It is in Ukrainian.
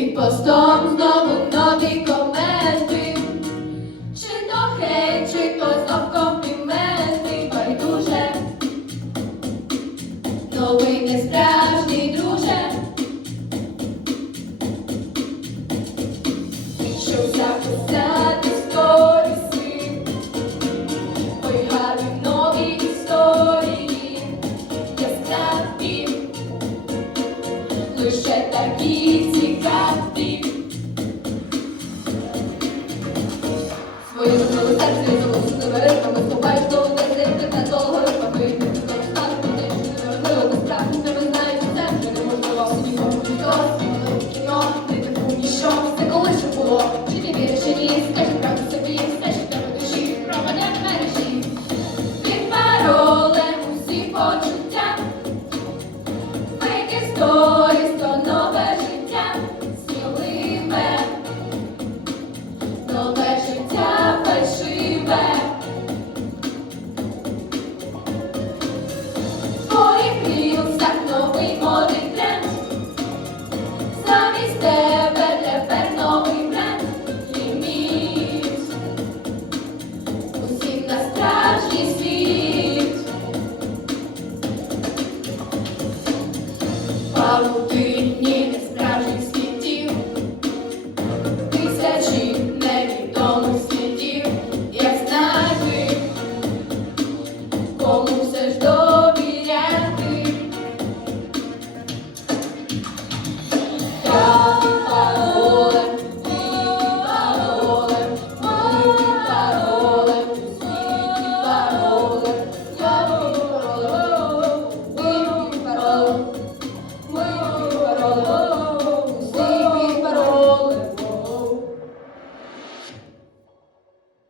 Під постом знову нові коменти. Чи то хей, чи то знов компліменти, байдуже. Новий несправжній друже. Що записав 어, follow through.